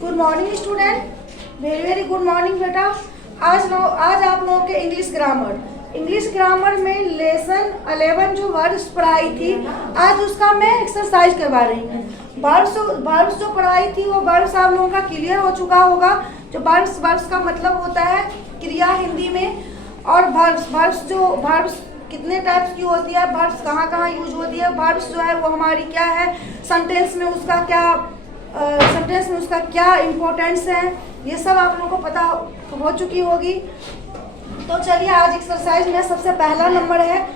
Good morning student, very very good morning बेटा। आज आप लोगों के इंग्लिश ग्रामर में लेसन 11 जो वर्ड्स पढ़ाई थी, आज उसका मैं एक्सरसाइज करवा रही हूँ। वर्ड्स जो पढ़ाई थी वो वर्ड्स आप लोगों का क्लियर हो चुका होगा। जो वर्ड्स का मतलब होता है क्रिया हिंदी में, और वर्ड्स कितने टाइप्स की होती है, वर्ड्स कहाँ कहाँ यूज होती है, वर्ड्स जो है वो हमारी क्या है, सेंटेंस में उसका क्या इम्पोर्टेंस है, ये सब आप लोगों को पता हो चुकी होगी। तो चलिए आज एक्सरसाइज में सबसे पहला नंबर है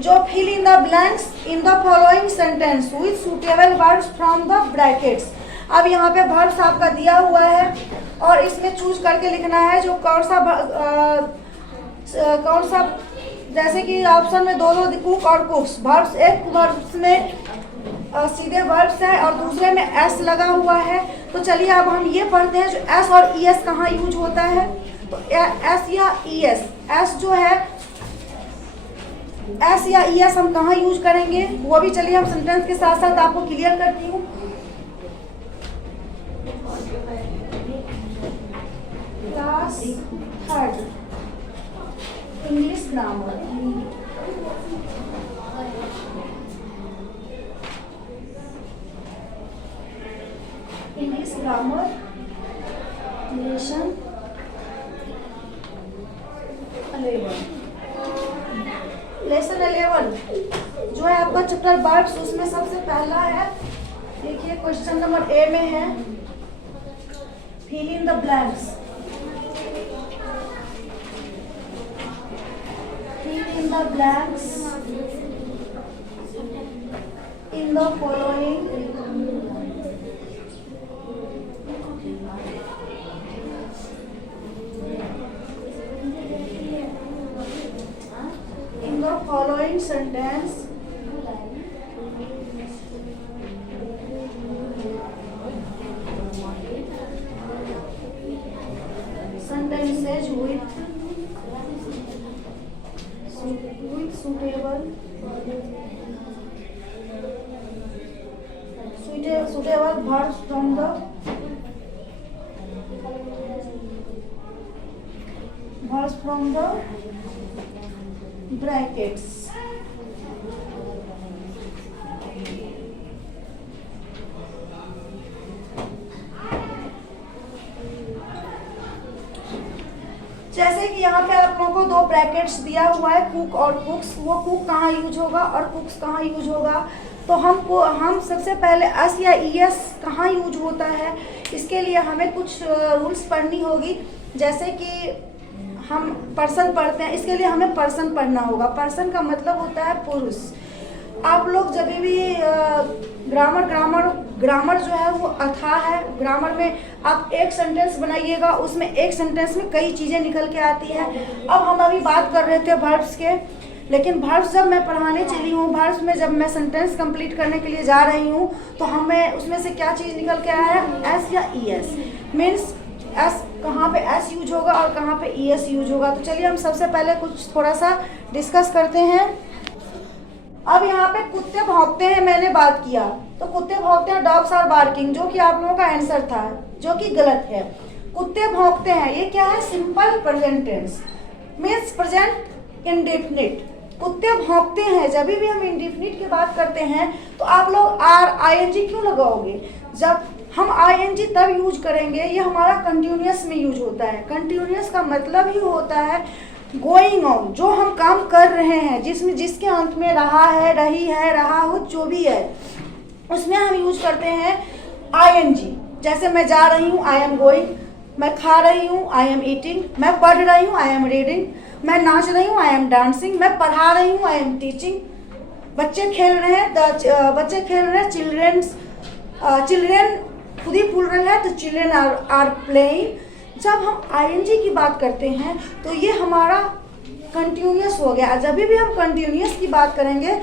जो fill in the blanks in the following sentence with suitable words from the brackets. अब यहाँ पे वर्ड्स आपका दिया हुआ है और इसमें चूज करके लिखना है जो कौन सा, जैसे कि ऑप्शन में दो कुक और कुक्स वर्ड्स, एक वर्ड्स में सीधे वर्ड्स है और दूसरे में एस लगा हुआ है। तो चलिए अब हम ये पढ़ते हैं जो एस और ई एस कहाँ यूज होता है। तो एस या ई एस, एस जो है एस या ई एस हम कहाँ यूज करेंगे वो भी चलिए हम सेंटेंस के साथ साथ आपको क्लियर करती हूँ। Class 3rd English grammar, lesson 11 जो है आपका चैप्टर वर्ड्स, उसमें सबसे पहला है, देखिए क्वेश्चन नंबर ए में है fill in the blanks. Fill in the blanks in the following sentence sentences with suitable verbs from the brackets। जैसे कि यहाँ पे आप लोगों को दो ब्रैकेट्स दिया हुआ है, कुक और कुक्स। वो कुक कहाँ यूज होगा और कुक्स कहाँ यूज होगा, तो हम सबसे पहले एस या ई एस कहाँ यूज होता है, इसके लिए हमें कुछ रूल्स पढ़नी होगी। जैसे कि हम पर्सन पढ़ते हैं, इसके लिए हमें पर्सन पढ़ना होगा। पर्सन का मतलब होता है पुरुष। आप लोग जब भी ग्रामर जो है वो अथाह है। ग्रामर में आप एक सेंटेंस बनाइएगा, उसमें एक सेंटेंस में कई चीज़ें निकल के आती हैं। अब हम अभी बात कर रहे थे वर्ब्स के, लेकिन वर्ब्स जब मैं पढ़ाने चली हूँ, वर्ब्स में जब मैं सेंटेंस कंप्लीट करने के लिए जा रही हूँ, तो हमें उसमें से क्या चीज़ निकल के आया है, एस या ई एस। मीन्स एस कहाँ पे एस यूज होगा और कहाँ पे ई एस यूज होगा। तो चलिए हम सबसे पहले कुछ थोड़ा सा डिस्कस करते हैं। अब यहाँ पे कुत्ते भौंकते हैं मैंने बात किया, तो कुत्ते भौंकते हैं, डॉग्स आर बार्किंग, जो कि आप लोगों का आंसर था, जो कि गलत है। कुत्ते भौंकते हैं ये क्या है, simple present tense, means present indefinite. कुत्ते भौंकते हैं, जब भी हम इंडेफिनिट की बात करते हैं तो आप लोग आईएनजी क्यों लगाओगे। जब हम आईएनजी तब यूज करेंगे, ये हमारा कंटिन्यूअस में यूज होता है। कंटिन्यूअस का मतलब ही होता है गोइंग ऑन, जो हम काम कर रहे हैं, जिसके अंत में रहा है, रही है, रहा हो, जो भी है, उसमें हम यूज करते हैं आईएनजी। जैसे मैं जा रही हूँ, आई एम गोइंग। मैं खा रही हूँ, आई एम ईटिंग। मैं पढ़ रही हूँ, आई एम रीडिंग। मैं नाच रही हूँ, आई एम डांसिंग। मैं पढ़ा रही हूँ, आई एम टीचिंग। बच्चे खेल रहे हैं, चिल्ड्रेन खुद ही प्लूरल है, तो चिल्ड्रेन आर प्लेइंग। जब हम आईएनजी की बात करते हैं तो ये हमारा कंटिन्यूअस हो गया। जब भी हम कंटिन्यूअस की बात करेंगे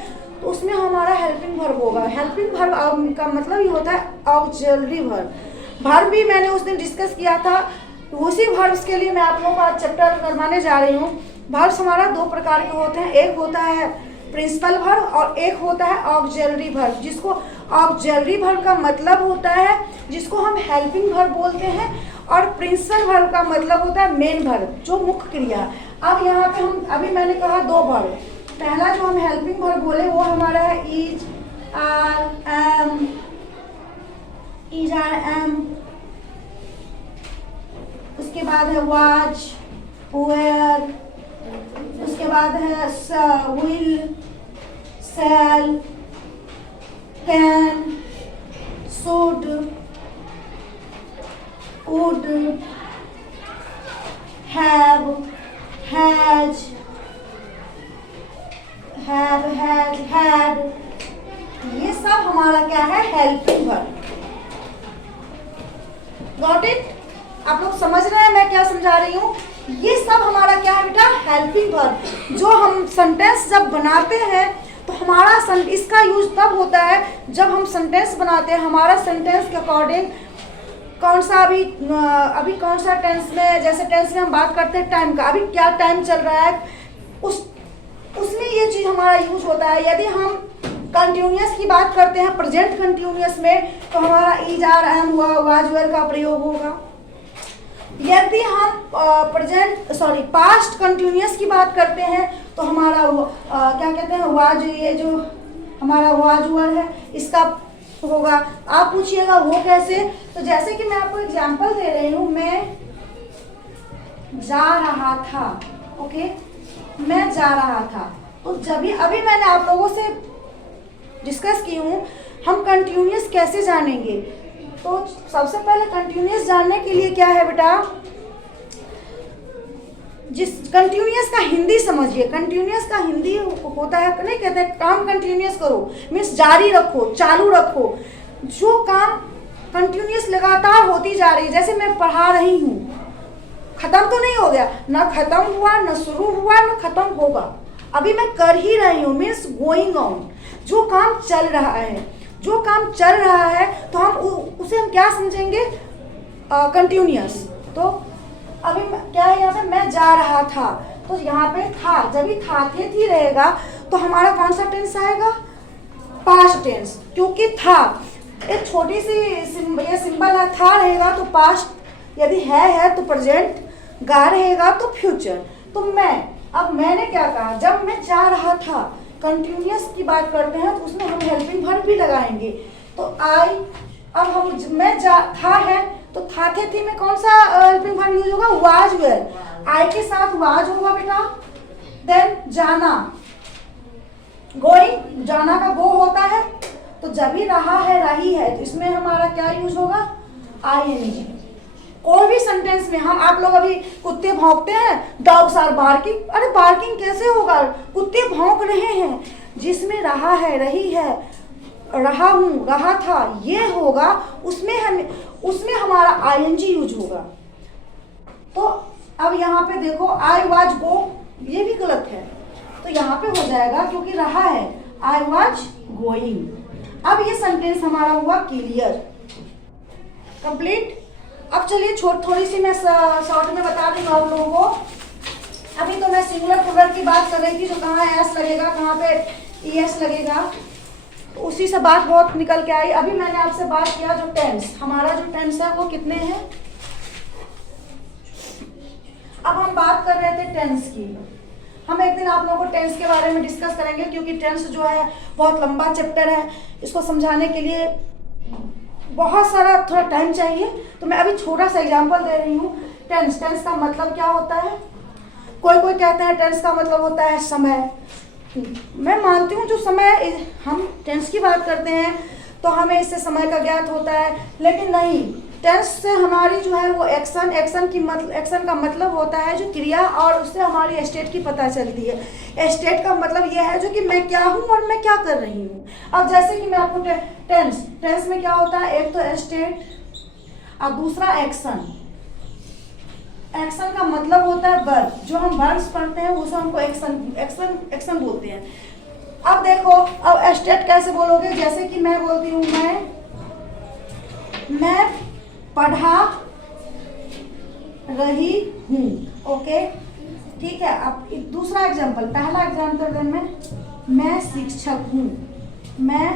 तो उसमें हमारा हेल्पिंग वर्ब होगा। हेल्पिंग वर्ब का मतलब ये होता है ऑक्सिलरी वर्ब। वर्ब भी मैंने उस दिन डिस्कस किया था, उसी वर्ब्स के लिए मैं आप लोगों का चैप्टर करवाने जा रही हूँ। वर्ब्स हमारा दो प्रकार के होते हैं, एक होता है प्रिंसिपल वर्ब और एक होता है ऑक्सिलरी वर्ब, जिसको ऑक्सिलरी वर्ब का मतलब होता है जिसको हम हेल्पिंग वर्ब बोलते हैं, और प्रिंसिपल वर्ब का मतलब होता है मेन वर्ब, जो मुख्य क्रिया। अब यहाँ पे हम अभी मैंने कहा दो वर्ब, पहला जो हम हेल्पिंग वर्ब बोले वो हमारा है is, are, am, is, are, am. उसके बाद है वाज, वेयर, उसके बाद है will, shall, can, should, would, have, has, had. ये सब हमारा क्या है? Helping verb. Got it? आप लोग समझ रहे हैं मैं क्या समझा रही हूँ? ये सब हमारा क्या है बेटा? Helping verb. जो हम सेंटेंस जब बनाते हैं तो हमारा इसका यूज तब होता है जब हम सेंटेंस बनाते हैं, हमारा सेंटेंस के अकॉर्डिंग कौन सा अभी कौन सा टेंस में, जैसे टेंस में हम बात करते हैं टाइम का, अभी क्या टाइम चल रहा है, उसमें ये चीज़ हमारा यूज होता है। यदि हम कंटिन्यूअस की बात करते हैं प्रेजेंट कंटिन्यूअस में, तो हमारा इज, आर, एम हुआ, वाज, वेयर का प्रयोग होगा। यदि हम पास्ट कंटिन्यूअस की बात करते हैं तो हमारा क्या कहते हैं, वाज, ये जो हमारा वाज वर है इसका होगा। आप पूछिएगा वो कैसे? तो जैसे कि मैं आपको एग्जांपल दे रही हूँ, मैं जा रहा था, ओके, मैं जा रहा था। तो जब अभी मैंने आप लोगों से डिस्कस की हूँ हम कंटिन्यूअस कैसे जानेंगे। तो सबसे पहले कंटिन्यूअस जानने के लिए क्या है बेटा, जिस कंटिन्यूअस का हिंदी समझिए। कंटिन्यूअस का हिंदी होता है, नहीं कहते हैं काम कंटिन्यूअस करो, मीन्स जारी रखो, चालू रखो। जो काम कंटिन्यूअस लगातार होती जा रही है, जैसे मैं पढ़ा रही हूँ, खत्म तो नहीं हो गया, ना खत्म हुआ, ना शुरू हुआ, ना खत्म होगा, अभी मैं कर ही रही हूँ, मीन्स गोइंग ऑन। जो काम चल रहा है, जो काम चल रहा है तो हम उसे हम क्या समझेंगे? कंटिन्यूअस। तो अभी क्या है यहाँ पे, मैं जा रहा था, तो यहाँ पे था, जब भी था थे थी रहेगा तो हमारा कौन सा टेंस आएगा? पास्ट टेंस, क्योंकि था एक छोटी सी ये सिंबल है, था रहेगा तो पास्ट, यदि है तो प्रेजेंट, गा रहेगा तो फ्यूचर। तो अब मैंने क्या कहा, जब मैं जा रहा था, कंटिन्यूअस की बात करते हैं तो उसमें हम हेल्पिंग वर्ब भी लगाएंगे। तो आई, अब हम मैं था है तो था थे थी में कौन सा हेल्पिंग वर्ब यूज होगा? Was, were. आई के साथ वाज होगा बेटा। देन जाना, गोइंग, जाना का गो होता है, तो जब भी रहा है, रही है, तो इसमें हमारा क्या यूज होगा? आईएनजी। कोई भी सेंटेंस में हम, आप लोग अभी कुत्ते भौंकते हैं, डॉग्स आर बार्किंग, अरे बार्किंग कैसे होगा? कुत्ते भौंक रहे हैं, जिसमें रहा है, रही है, रहा हूँ, रहा था, ये होगा, उसमें हमारा आईएनजी यूज होगा। तो अब यहाँ पे देखो, आई वाज गो, ये भी गलत है, तो यहाँ पे हो जाएगा, क्योंकि रहा है, आई वाज गोइंग। अब ये सेंटेंस हमारा हुआ क्लियर, कंप्लीट। अब चलिए थोड़ी सी मैं शॉर्ट में बता दूँ आप लोगों को। अभी तो मैं सिंगुलर प्लूरल की बात कर रही थी, जो कहाँ एस लगेगा, कहाँ पे ईएस लगेगा, तो उसी से बात बहुत निकल के आई। अभी मैंने आपसे बात किया जो टेंस, हमारा जो टेंस है वो कितने हैं। अब हम बात कर रहे थे टेंस की। हम एक दिन आप लोगों को टेंस के बारे में डिस्कस करेंगे, क्योंकि टेंस जो है बहुत लंबा चैप्टर है, इसको समझाने के लिए बहुत सारा थोड़ा टाइम चाहिए। तो मैं अभी छोटा सा एग्जांपल दे रही हूँ। टेंस का मतलब क्या होता है? कोई कहते हैं टेंस का मतलब होता है समय। मैं मानती हूँ जो समय, हम टेंस की बात करते हैं तो हमें इससे समय का ज्ञात होता है, लेकिन नहीं, टेंस से हमारी जो है वो एक्शन का मतलब होता है जो क्रिया, और उससे हमारी स्टेट की पता चलती है। स्टेट का मतलब ये है जो कि मैं क्या हूँ और मैं क्या कर रही हूँ। अब जैसे कि मैं आपको टेंस में क्या होता है, एक तो स्टेट और दूसरा एक्शन। एक्शन का मतलब होता है वर्ब, जो हम वर्ब्स पढ़ते हैं उसे हमको एक्शन बोलते हैं। अब देखो, अब स्टेट कैसे बोलोगे? जैसे कि मैं बोलती हूँ मैं पढ़ा रही हूँ, ओके, ठीक है। अब दूसरा एग्जांपल, पहला एग्जांपल मैं शिक्षक हूँ, मैं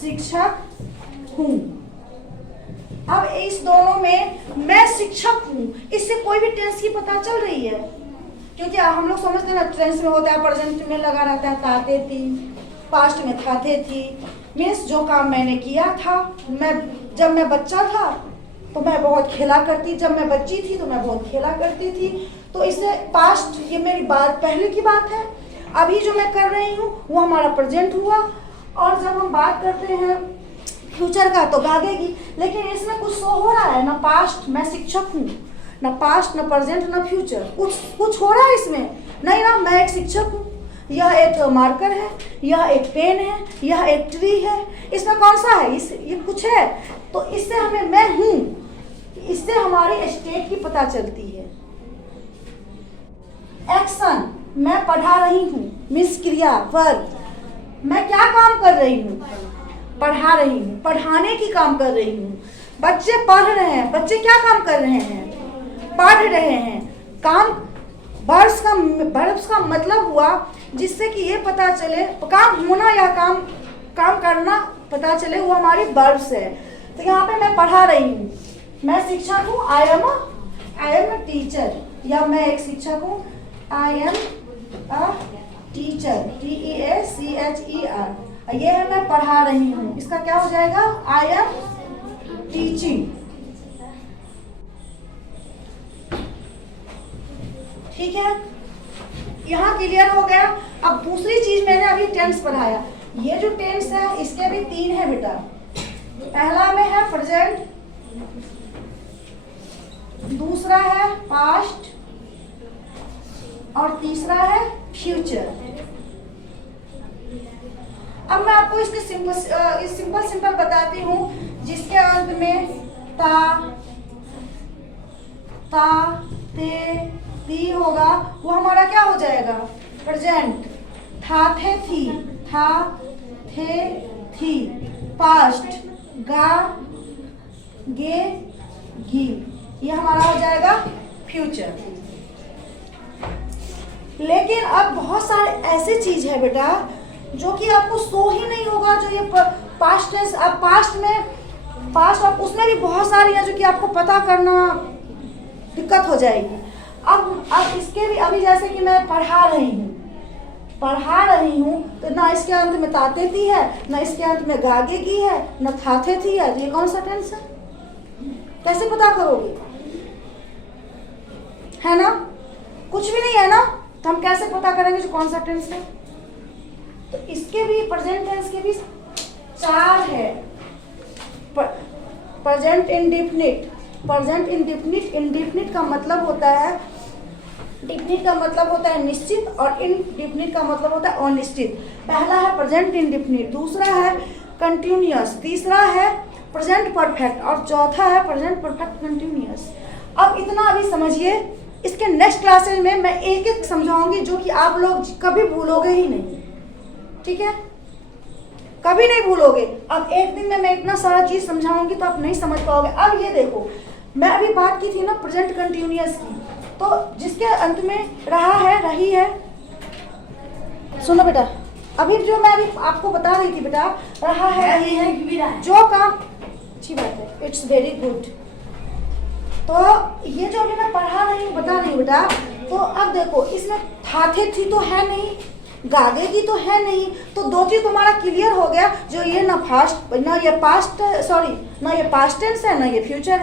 शिक्षक हूँ। अब इस दोनों में मैं शिक्षक हूँ, इससे कोई भी टेंस की पता चल रही है? क्योंकि हम लोग समझते हैं ना, टेंस में होता है प्रेजेंट में लगा रहता है ताते थी, पास्ट में थाते थी, मीन्स जो काम मैंने किया था। जब मैं बच्चा था तो मैं बहुत खेला करती, जब मैं बच्ची थी तो मैं बहुत खेला करती थी। तो इससे पास्ट, ये मेरी बात पहले की बात है। अभी जो मैं कर रही हूँ वो हमारा प्रेजेंट हुआ। और जब हम बात करते हैं फ्यूचर का तो भागेगी, लेकिन इसमें कुछ शो हो रहा है ना, पास्ट मैं शिक्षक हूँ, ना पास्ट ना प्रेजेंट ना फ्यूचर, कुछ हो रहा है इसमें नहीं ना। मैं एक शिक्षक हूँ, यह एक मार्कर है, यह एक पेन है, यह एक ट्री है, इसमें कौन सा है? ये कुछ है। तो इससे हमें मैं हूँ, इससे हमारी स्टेट की पता चलती है। एक्शन, मैं पढ़ा रही हूँ, मीन्स क्रिया, वर्ब। मैं क्या काम कर रही हूँ? पढ़ा रही हूँ, पढ़ाने की काम कर रही हूँ। बच्चे पढ़ रहे हैं, बच्चे क्या काम कर रहे हैं? पढ़ रहे हैं। काम, वर्ब्स का मतलब हुआ जिससे कि ये पता चले काम होना या काम करना पता चले, वो हमारी वर्ब्स है। तो यहाँ पे मैं पढ़ा रही हूँ, मैं शिक्षक हूँ, आई एम अ टीचर, या मैं एक शिक्षक हूँ, I am a teacher, TEACHER। ये है मैं पढ़ा रही हूँ, इसका क्या हो जाएगा? I am teaching. ठीक है, यहाँ क्लियर हो गया। अब दूसरी चीज, मैंने अभी टेंस पढ़ाया, ये जो टेंस है इसके भी 3 है बेटा। पहला में है प्रेजेंट, दूसरा है पास्ट और तीसरा है फ्यूचर। अब मैं आपको इसके सिंपल बताती हूँ, जिसके अंत में ता, ते, ती होगा, वो हमारा क्या हो जाएगा? प्रेजेंट। था, थे, थी। पास्ट, गा, गे, गी, ये हमारा हो जाएगा फ्यूचर। लेकिन अब बहुत सारे ऐसे चीज है बेटा जो कि आपको शो ही नहीं होगा, जो ये पास्ट टेंस। अब पास्ट उसमें भी बहुत सारी है जो कि आपको पता करना दिक्कत हो जाएगी। अब इसके भी, अभी जैसे कि मैं पढ़ा रही हूँ तो ना इसके अंत में ताते थी है, ना इसके अंत में गागे की है, ना थाथे थी है। तो ये कौन सा टेंस है? कैसे पता करोगे? है ना, कुछ भी नहीं है ना, तो हम कैसे पता करेंगे जो कौन सा टेंस है? तो इसके भी प्रेजेंट टेंस के भी 4 है। प्रेजेंट इंडेफिनिट, इंडेफिनिट का मतलब होता है, डिफिनिट का मतलब होता है निश्चित, और इनडिफिनिट का मतलब होता है अनिश्चित। पहला है प्रेजेंट इंडेफिनिट, दूसरा है कंटिन्यूअस, तीसरा है प्रेजेंट परफेक्ट, और चौथा है प्रेजेंट परफेक्ट कंटिन्यूअस। अब इतना अभी समझिए, इसके नेक्स्ट क्लासेज में मैं एक एक समझाऊंगी जो कि आप लोग कभी भूलोगे ही नहीं। ठीक है, कभी नहीं भूलोगे। अब एक दिन में मैं इतना सारा चीज समझाऊंगी तो आप नहीं समझ पाओगे। अब ये देखो, मैं अभी बात की थी ना प्रेजेंट कंटिन्यूअस की, तो जिसके अंत में रही है, सुनो बेटा, अभी जो मैं अभी आपको बता रही थी बेटा, रही है जो काम, अच्छी बात है, इट्स वेरी गुड। तो ये जो अभी मैं बता रही हूँ बेटा, तो अब देखो इसमें थाथे थी तो है नहीं, गागे की तो है नहीं, तो 2 चीज तुम्हारा क्लियर हो गया, जो ये ना ये पास्ट टेंस है, ना ये फ्यूचर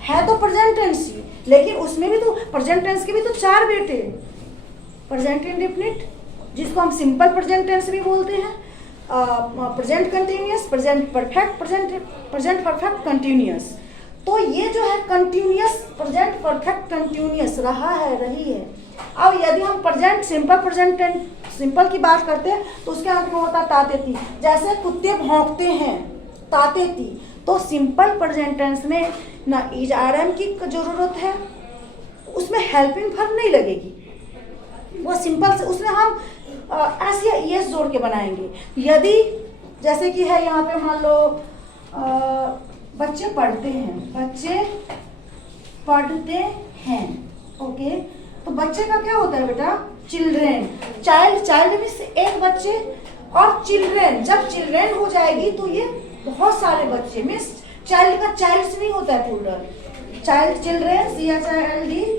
है तो प्रेजेंट टेंस ही, लेकिन उसमें भी तो प्रेजेंट टेंस के भी तो 4 बेटे, प्रेजेंट इंडेफिनिट जिसको हम सिंपल प्रेजेंट टेंस भी बोलते हैं, present continuous, present perfect, present perfect continuous. तो ये जो है कंटिन्यूअस, प्रेजेंट परफेक्ट कंटिन्यूअस रही है। अब यदि हम सिंपल की बात करते हैं तो उसके अंत में होता ताते थी, जैसे कुत्ते भौंकते हैं, ताते थी। तो सिंपल प्रेजेंट टेंस में ना इज आरएम की जरूरत है, उसमें हेल्पिंग वर्ब नहीं लगेगी, वो सिंपल से उसमें हम ऐसे एस जोड़ के बनाएंगे। यदि जैसे कि है यहाँ पे, मान लो बच्चे पढ़ते हैं, ओके, तो बच्चे का क्या होता है बेटा? चिल्ड्रेन। चाइल्ड मीन्स एक बच्चे, और चिल्ड्रेन, जब चिल्ड्रेन हो जाएगी तो ये बहुत सारे बच्चे, मीन्स चाइल्ड का चाइल्ड नहीं होता है plural, child children,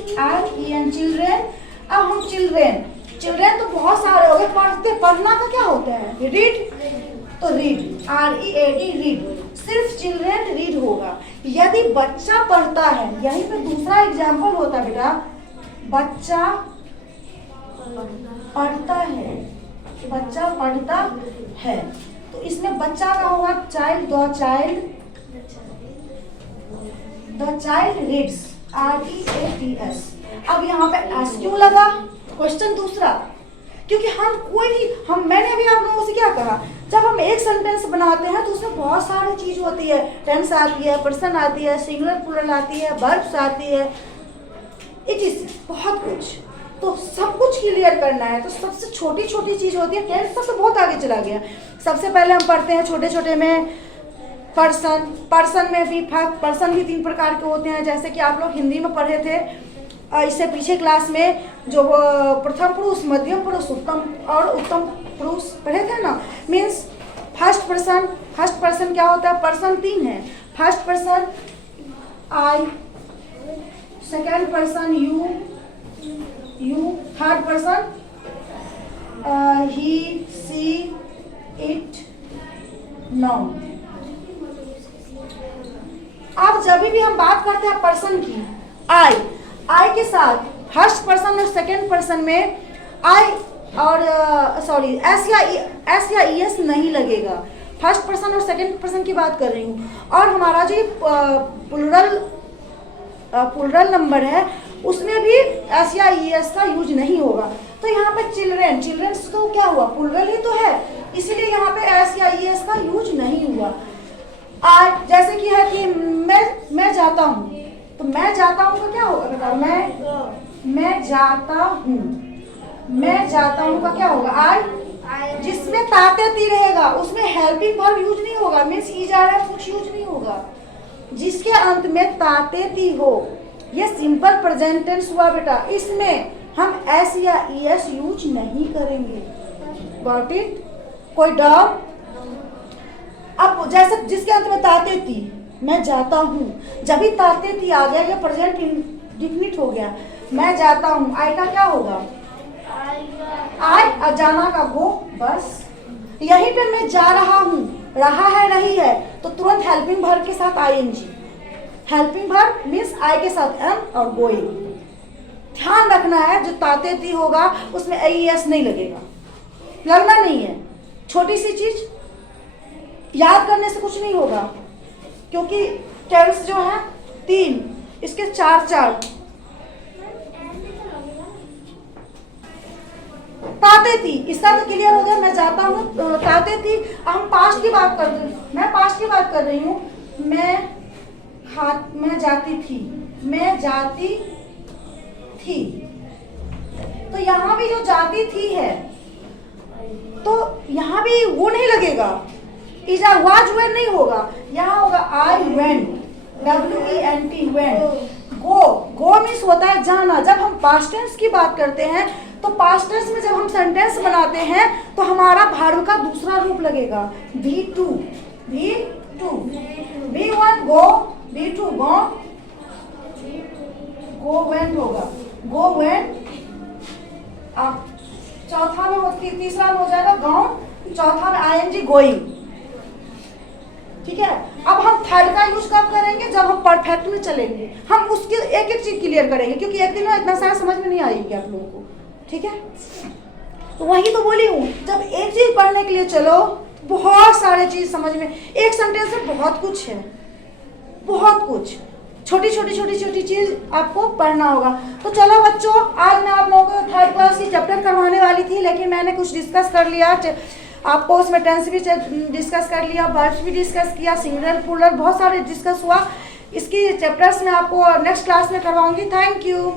CHILDREN children. अब हम चिल्ड्रेन, चिल्ड्रेन तो बहुत सारे हो गए, पढ़ते, पढ़ना का क्या होता है, रीड, तो रीड, READ रीड, सिर्फ चिल्ड्रेन रीड होगा। यदि बच्चा पढ़ता है, यहीं पे दूसरा एग्जाम्पल होता है बेटा, बच्चा पढ़ता है, बच्चा पढ़ता है, तो इसमें बच्चा का होगा child, the child reads, READS। अब यहाँ पे एस क्यों लगा, क्वेश्चन दूसरा, क्योंकि हम कोई भी, मैंने अभी आप लोगों से क्या कहा, जब हम एक सेंटेंस बनाते हैं तो उसमें बहुत सारी चीज होती है, टेंस आती है, पर्सन आती है, सिंगुलर प्लूरल आती है, वर्ब्स आती है, इट इज बहुत कुछ, तो सब कुछ क्लियर करना है। तो सबसे छोटी छोटी चीज होती है, टेंस तक तो बहुत आगे चला गया। सबसे पहले हम पढ़ते हैं छोटे छोटे में पर्सन, पर्सन में भी पर्सन भी 3 प्रकार के होते हैं, जैसे कि आप लोग हिंदी में पढ़े थे इससे पीछे क्लास में, जो प्रथम पुरुष, मध्यम पुरुष, उत्तम और उत्तम पुरुष पढ़े थे ना। मीन्स फर्स्ट पर्सन क्या होता है, पर्सन 3 है, first person I, second person you, third person he, she, it, noun. अब जब भी हम बात करते हैं पर्सन की, आई के साथ फर्स्ट पर्सन और सेकेंड पर्सन में आई और एस या ES नहीं लगेगा। फर्स्ट पर्सन और सेकेंड पर्सन की बात कर रही हूँ। और हमारा जो प्लूरल नंबर है उसमें भी एस या ES का यूज नहीं होगा। तो यहाँ पे चिल्ड्रेन तो क्या हुआ, प्लूरल ही तो है, इसीलिए यहाँ पे एस या ES का यूज नहीं हुआ। जैसे कि है कि मैं जाता हूँ, तो मैं जाता हूँ का क्या होगा बताओ, मैं जाता हूँ का क्या होगा, आई, जिसमें ताते ती रहेगा उसमें हेल्पिंग वर्ब यूज नहीं होगा, मीन्स ई जा रहा है कुछ यूज नहीं होगा। जिसके अंत में ताते ती हो, ये सिंपल प्रेजेंट टेंस हुआ बेटा, इसमें हम एस या ES यूज नहीं करेंगे। गॉट इट, कोई डाउट? अब जैसे जिसके अंत में ताते ती, मैं जाता हूँ, जब भी ताते थी आ गया, ये प्रेजेंट इंडिफिनिट हो गया, मैं जाता हूँ, आई का क्या होगा, आई, और जाना का गो, बस। यहीं पे मैं जा रहा हूँ, रहा है, रही है, तो तुरंत हेल्पिंग वर्ब के साथ ING, helping verb means I के साथ M और गोइंग। ध्यान रखना है, जो ताते थी होगा उसमें AES नहीं लगेगा, लगना नहीं है। छोटी सी चीज याद करने से कुछ नहीं होगा, क्योंकि टेंस जो है 3, इसके 4 ताते थी, इसका तो क्लियर हो गया, मैं जाता हूँ, ताते थी। हम पास्ट की बात कर रहे हैं, मैं पास्ट की बात कर रही हूँ, मैं जाती थी, तो यहाँ भी जो जाती थी है, तो यहाँ भी वो नहीं लगेगा, इजा वाज वेन नहीं होगा, यहाँ होगा I went, WENT went. Go means होता है जाना। जब हम पास्ट टेंस की बात करते हैं तो पास्ट टेंस में जब हम सेंटेंस बनाते हैं तो हमारा वर्ब का दूसरा रूप लगेगा, V2, V1 गो, V2 गो वेंट होगा, गो वेंट। चौथा में होती, तीसरा में हो जाएगा गाँव, चौथा में ING गोइंग। ठीक है, अब हम थर्ड का यूज कब करेंगे, जब हम परफेक्ट में चलेंगे, हम उसकी एक एक चीज क्लियर करेंगे, क्योंकि एक दिन में इतना सारा समझ में नहीं आएगी आप लोगों को। ठीक है, तो वही तो बोली हूँ, जब एक चीज पढ़ने के लिए चलो बहुत सारे चीज समझ में, एक सेंटेंस में बहुत कुछ है, बहुत कुछ, छोटी छोटी चीज आपको पढ़ना होगा। तो चलो बच्चों, आज मैं आप लोगों को थर्ड क्लास की चैप्टर करवाने वाली थी, लेकिन मैंने कुछ डिस्कस कर लिया, आपको उसमें टेंस भी डिस्कस कर लिया, वर्ब्स भी डिस्कस किया, सिंगुलर प्लूरल बहुत सारे डिस्कस हुआ। इसकी चैप्टर्स में आपको नेक्स्ट क्लास में करवाऊंगी। Thank you.